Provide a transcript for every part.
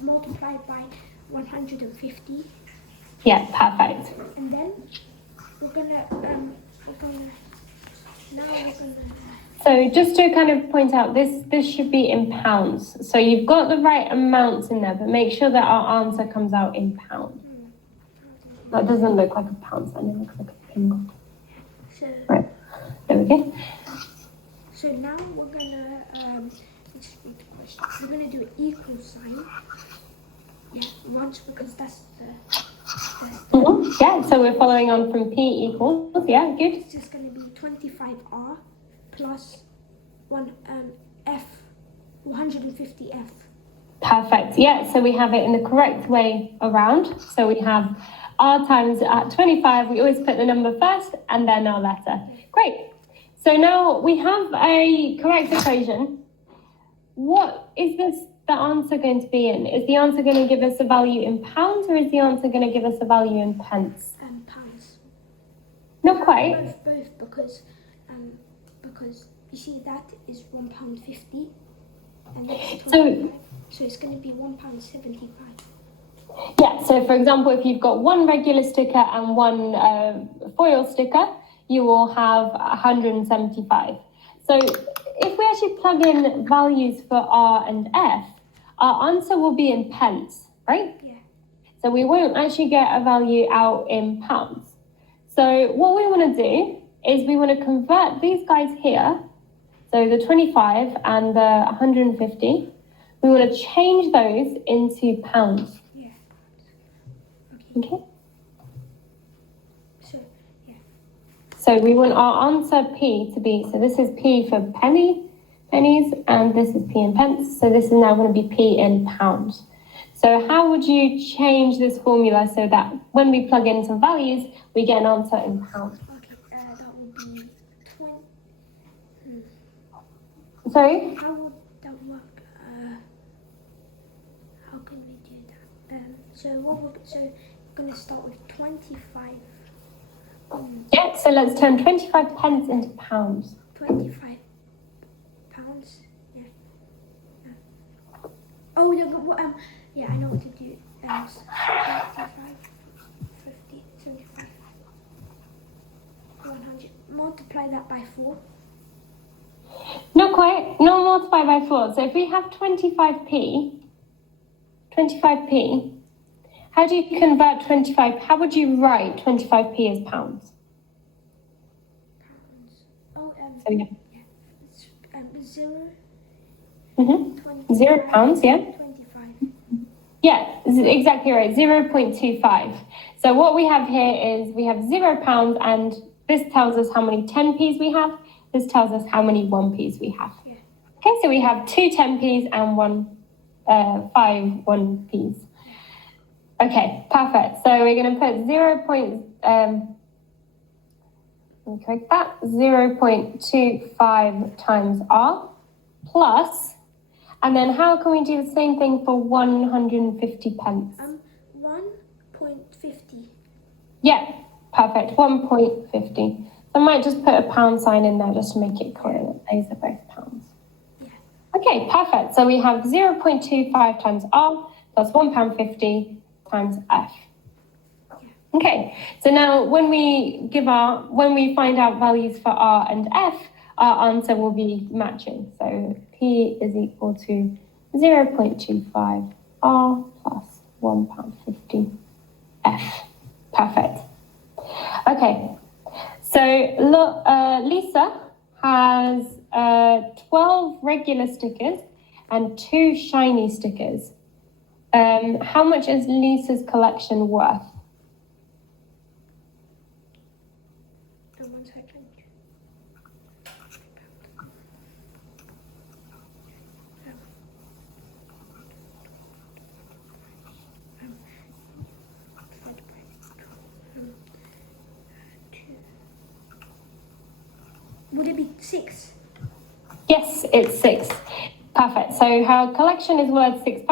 multiply by 150. Yeah, perfect. And then we're gonna So just to kind of point out, this should be in pounds. So you've got the right amounts in there, but make sure that our answer comes out in pounds. That doesn't look like a pound sign, it looks like a finger. So, right, there we go. So now we're gonna do an equal sign. Yeah, once, because that's the Yeah, so we're following on from P equals, yeah, good. It's just gonna be 25R plus 150F. Perfect, yeah, so we have it in the correct way around. So we have R times at 25, we always put the number first and then our letter. Great, so now we have a correct equation. What is the answer going to be in? Is the answer going to give us a value in pounds, or is the answer going to give us a value in pence? Pounds. Not quite. Both, because you see that is £1.50, and that's 25. So it's going to be £1.75. Yeah, so for example, if you've got one regular sticker and one foil sticker, you will have 175. So if we actually plug in values for R and F, our answer will be in pence, right? Yeah. So we won't actually get a value out in pounds. So what we want to do is we want to convert these guys here, so the 25 and the 150, we want to change those into pounds. Yeah. Okay. So we want our answer P to be, so this is P for pennies, and this is P in pence. So this is now going to be P in pounds. So how would you change this formula so that when we plug in some values, we get an answer in pounds? Okay, that would be 20. Sorry? How would that work? How can we do that? So we're going to start with 25. Yeah, so let's turn 25 pence into pounds. 25 pounds. Yeah. Oh yeah, but yeah, I know what to do. 25, 50, 75, 100. Multiply that by 4. Not quite. No, multiply by 4. So if we have 25p, how do you convert 25? How would you write 25p as pounds? Oh, so yeah. It's, 0. 0 pounds, yeah. 25. Yeah, exactly right. 0.25. So what we have here is we have 0 pounds, and this tells us how many 10p's we have. This tells us how many 1p's we have. Yeah. Okay, so we have 2 10p's and 5 1p's. Okay, perfect. So we're going to put 0.25 times R plus, and then how can we do the same thing for 150 pence? 1.50. Yeah, perfect. 1.50. I might just put a pound sign in there just to make it clear that these are both pounds. Yeah. Okay, perfect. So we have 0.25 times R plus £1.50 times F. Yeah. Okay, so now when we find out values for R and F, our answer will be matching. So P is equal to 0.25 R plus £1.50 F. Perfect. Okay, so look, Lisa has 12 regular stickers and 2 shiny stickers. How much is Lisa's collection worth? 1 second. Would it be 6? Yes, it's 6. Perfect. So her collection is worth £6.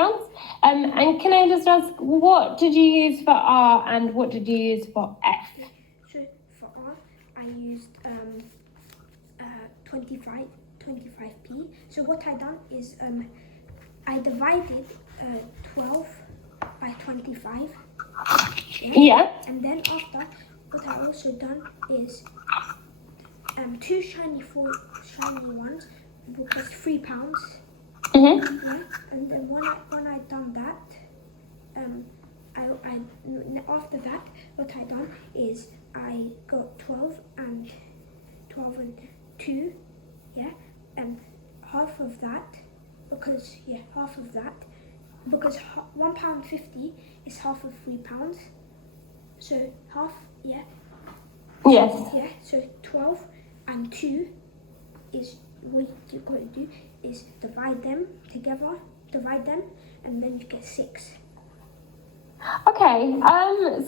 And can I just ask, what did you use for R and what did you use for F? So for R, I used 25p. So what I done is I divided 12 by 25. Yeah. And then after, what I also done is two shiny ones will cost £3. Mm-hmm. Yeah. And then when I done that, after that, what I done is I got 12 and 2. Yeah. And half of that, because £1.50 is half of £3. So half, yeah. Yes. Yeah, so 12 and 2 is what you got to do is divide them, and then you get 6. Okay,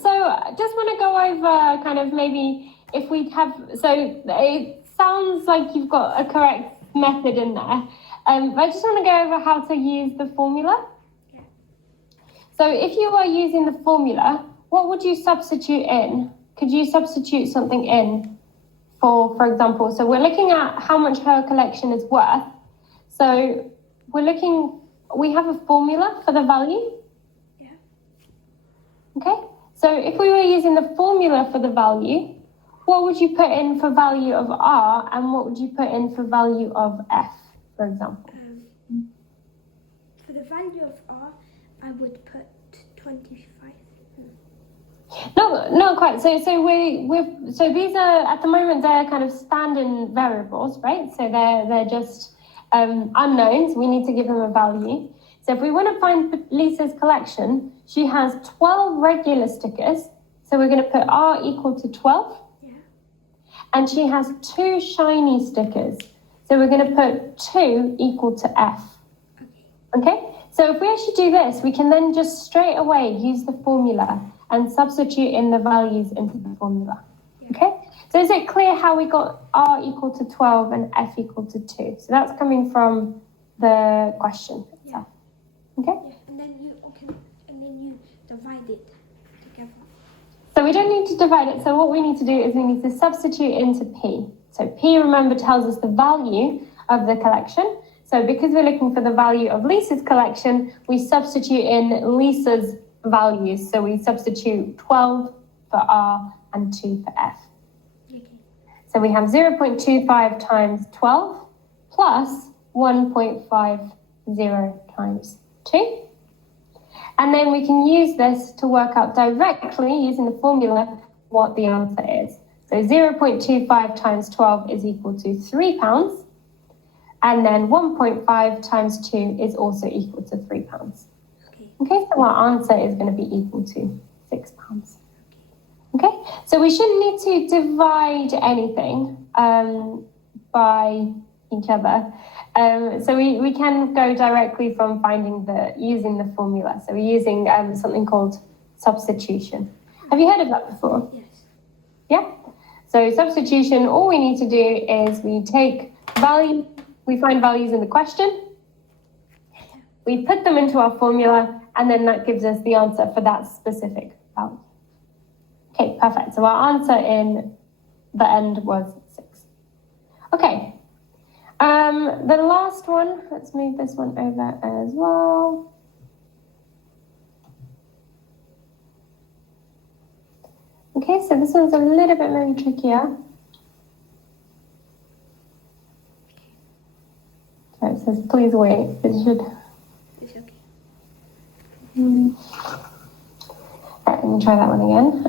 so just want to go over kind of maybe if we have, so it sounds like you've got a correct method in there, but I just want to go over how to use the formula. Yeah. So if you are using the formula, what would you substitute in? Could you substitute something in for example, so we're looking at how much her collection is worth. So we have a formula for the value. Okay, so if we were using the formula for the value, what would you put in for value of R and what would you put in for value of F, for example? For the value of R, I would put 25. No, not quite. So these are at the moment they're kind of standing variables, right? So they're just unknowns. We need to give them a value. So if we want to find Lisa's collection, she has 12 regular stickers. So we're going to put R equal to 12. Yeah. And she has 2 shiny stickers. So we're going to put 2 equal to F. Okay? So if we actually do this, we can then just straight away use the formula and substitute in the values into the formula. Yeah. Okay? So is it clear how we got R equal to 12 and F equal to 2? So that's coming from the question itself. Okay? Yeah. And then you divide it together. So we don't need to divide it. So what we need to do is we need to substitute into P. So P, remember, tells us the value of the collection. So because we're looking for the value of Lisa's collection, we substitute in Lisa's values. So we substitute 12 for R and 2 for F. Okay. So we have 0.25 times 12 plus 1.50 times 2. And then we can use this to work out directly using the formula what the answer is. So 0.25 times 12 is equal to £3. And then 1.5 times 2 is also equal to £3. Okay, so our answer is going to be equal to £6. Okay, so we shouldn't need to divide anything by each other. So we can go directly from using the formula. So we're using something called substitution. Have you heard of that before? Yes. Yeah. So substitution, all we need to do is we find values in the question, we put them into our formula, and then that gives us the answer for that specific value. Okay, perfect. So our answer in the end was 6. Okay. The last one, let's move this one over as well. Okay, so this one's a little bit maybe trickier. So it says, please wait. It should. It's okay. All right, let me try that one again.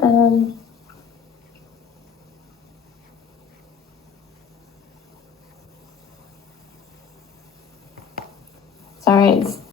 Sorry, it's